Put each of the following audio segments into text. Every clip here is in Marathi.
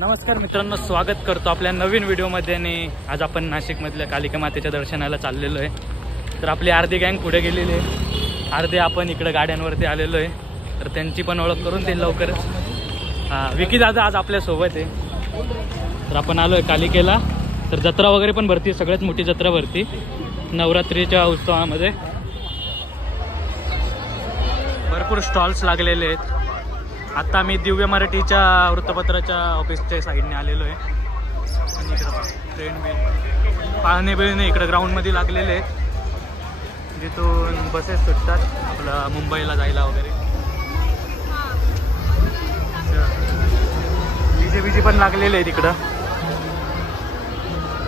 नमस्कार मित्रांनो, स्वागत करतो आपल्या नवीन व्हिडिओमध्ये। आणि आज आपण नाशिकमधल्या कालिका मातेच्या दर्शनाला चाललेलो आहे। तर आपली अर्धी गँग पुढे गेलेली आहे, अर्धे आपण इकडे गाड्यांवरती आलेलो आहे। तर त्यांची पण ओळख करून देईल लवकरच। विकी दादा आज आपल्यासोबत आहे। तर आपण आलो आहे कालिकेला। तर जत्रा वगैरे पण भरती, सगळ्यात मोठी जत्रा भरती नवरात्रीच्या उत्सवामध्ये। भरपूर स्टॉल्स लागलेले आहेत। आता मी दिव्य मराठीच्या वृत्तपत्राच्या ऑफिसच्या साईडने आलेलो आहे। आणि इकडं ट्रेन बिल पाहणे बिळणे इकडं ग्राउंडमध्ये लागलेले आहेत, जिथून बसेस सुटतात आपला मुंबईला जायला वगैरे। डीजे पण लागलेले आहेत इकडं।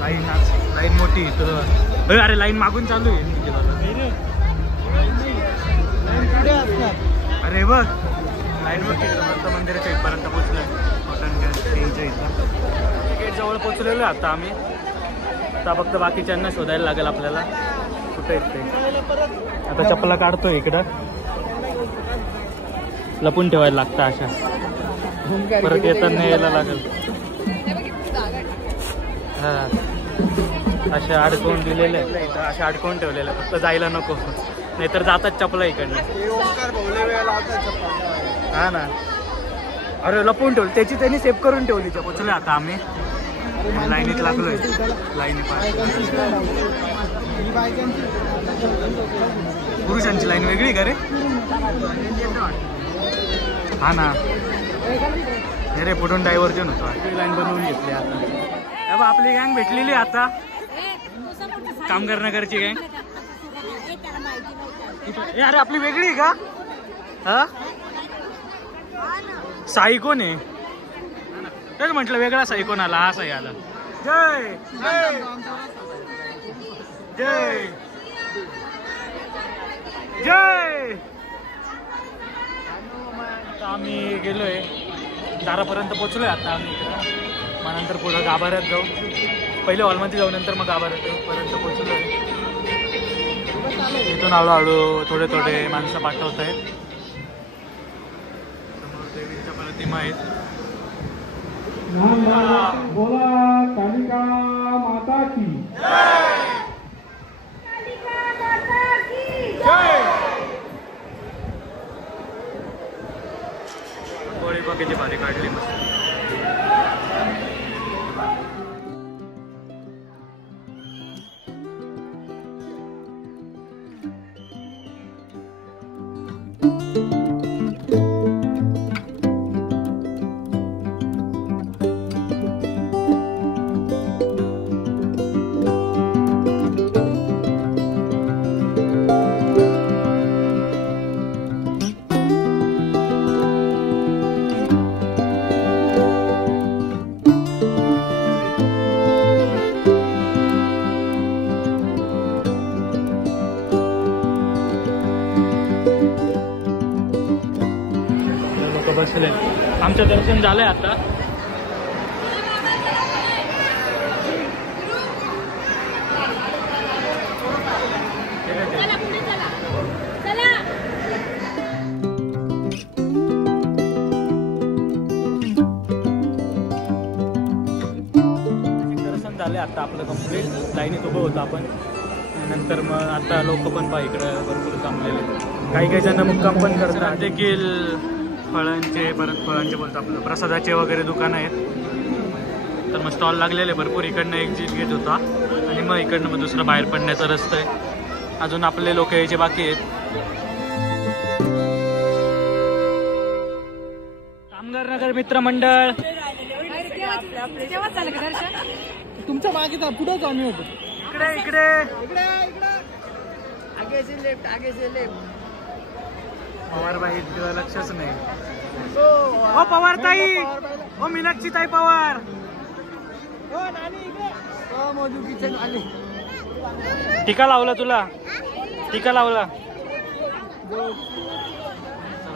लाईन मोठी इथं। अरे लाईन मागून चालू आहे। अरे बघ लाईन बघ दत्त मंदिराच्या इथपर्यंत पोहोचलोय। कॉटन गॅसच्या इथं गेट जवळ पोहोचलेलो आहे आता आम्ही। आता फक्त बाकीच्यांना शोधायला लागेल आपल्याला कुठे आहेत ते। आता चप्पला काढतोय इकडं, लपून ठेवायला लागतं अशा, परत येताना यायला लागेल। हा अशा अडकवून दिलेले आहेत, अशा अडकवून ठेवलेल्या, फक्त जायला नको, नाहीतर जातात चपला इकडनं। हा ना, अरे लपवून ठेवली त्याची, त्यांनी सेव्ह करून ठेवली। पोचले आता आम्ही, लाईनीत लागलोय। लाईनी पुरुषांची लाईन वेगळी का रे? हा ना, अरे पुढून डायव्हर्जन होतो। आपली लाईन बनवून घेतली आता। आपली गँग भेटलेली आता, कामगार नगरची गँग। अरे आपली वेगळी आहे का? हा साई कोण आहे? तेच म्हटलं वेगळा साई कोण आला? हा साई आला। जय जय जय जय। आता आम्ही गेलोय दारापर्यंत पोहोचलोय आता आम्ही इकडं। मग नंतर पुढं गाभाऱ्यात जाऊ, पहिले हॉलमध्ये जाऊ, नंतर मग गाभाऱ्यात जाऊ। पर्यंत पोहोचलोय। इथून हळूहळू थोडे थोडे माणसं पाठवत आहेत। देवीच्या प्रतिमा आहेत। बोला कालिका माता की जय, कालिका माता की जय। गोळी बघायची भारी काढली मस्त। बसले, आमचं दर्शन झालंय आता। दर्शन झालंय आता आपलं कंप्लीट। लाईनीत उभं होतं आपण, नंतर मग आता लोक पण पहा इकडं भरपूर जमलेले। काही जण मुक्काम पण करतात देखील। फळांचे, परत फळांचे बोलतो आपलं प्रसादाचे वगैरे दुकान आहेत। तर मग स्टॉल लागलेले भरपूर। इकडनं एक्झिट गेट होता आणि मग इकडनं मग दुसरं बाहेर पडण्याचा रस्ता आहे। अजून आपले लोक यायचे बाकी आहेत। कामगार नगर मित्र मंडळ तुमच्या मागे पुढेच आम्ही होतो। इकडे इकडे पवार बाई तुला लक्षच नाही. ओ पवार ताई, ओ मीनाक्षी ताई पवार. टीका लावला तुला, टीका लावला.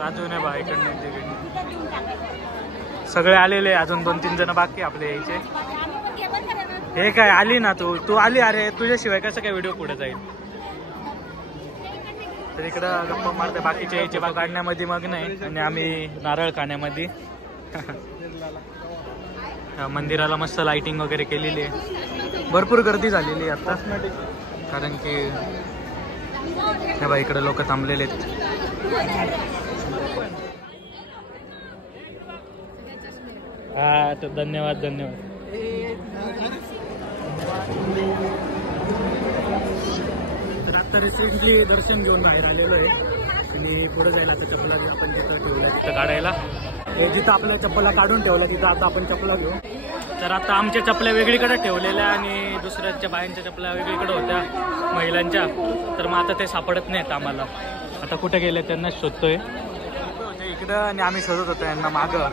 अजून आहे बा इकडनं तिकडनं सगळे आलेले, अजून 2-3 जण बाकी आपले यायचे. हे काय आली ना तू आली. अरे तुझ्याशिवाय कसं काय व्हिडिओ पुढे जाईल. तर इकडं गप्पा मारते, बाकीचे यायचे बा काढण्यामध्ये मग नाही, आणि आम्ही नारळ खाण्यामध्ये. मंदिराला मस्त लाइटिंग वगैरे केलेली आहे. भरपूर गर्दी झालेली आहे आता, कारण की हे बा इकडे लोक थांबलेले आहेत. हा तर धन्यवाद धन्यवाद. तर आता रिसेंटली दर्शन घेऊन बाहेर आलेलो आहे आणि पुढे जायला आता चप्पला आपण जिथं ठेवल्या तिथं काढायला. हे जिथं आपल्या चप्पला काढून ठेवल्या तिथं आता आपण चप्पला घेऊ. तर आता आमच्या चपल्या वेगळीकडे ठेवलेल्या आणि दुसऱ्याच्या बायांच्या चपल्या वेगळीकडे होत्या महिलांच्या. तर मग आता ते सापडत नाहीत आम्हाला. आता कुठे गेले त्यांना शोधतोय इकडं, आणि आम्ही शोधत होतो यांना मागं.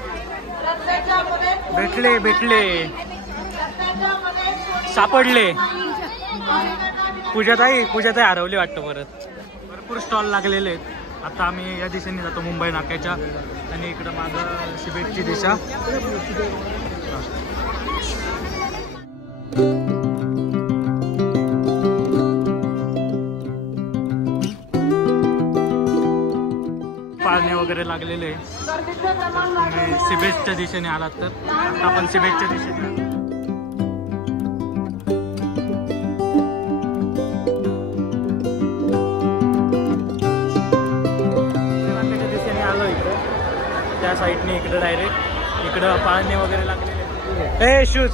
भेटले सापडले. पूजाताई हरवली वाटतं परत. भरपूर स्टॉल लागलेले आहेत. आता आम्ही या दिशेने जातो मुंबई नाक्याच्या, आणि इकडं मागं सिबेटची दिशा. पाळणे वगैरे लागलेले आहे. तुम्ही सिबेटच्या दिशेने आलात तर आता आपण सिबेटच्या दिशेने आलो. इकडे त्या साईडने इकडे डायरेक्ट इकडं पाळणे वगैरे लागलेले. हे शूज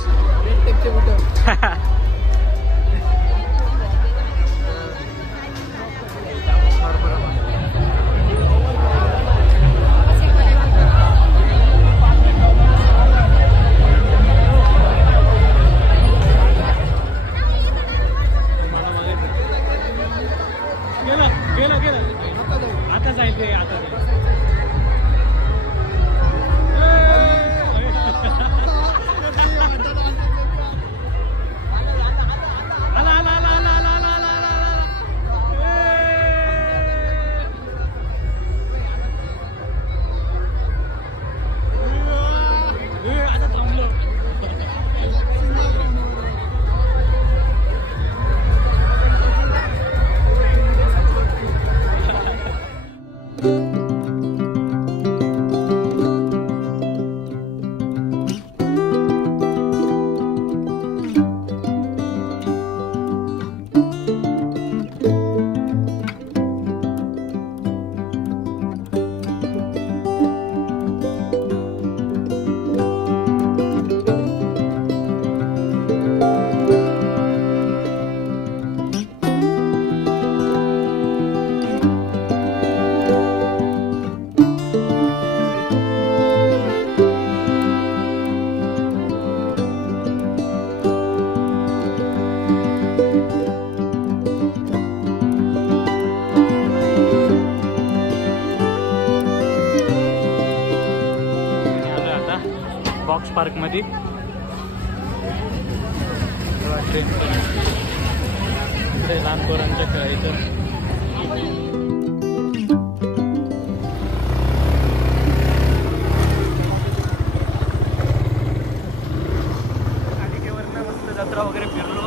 आता जायचंय. आता बॉक्स पार्क मध्ये. लहान पोरांच्या खेळायचं. पालिकेवरनं मस्त जत्रा वगैरे फिरलो.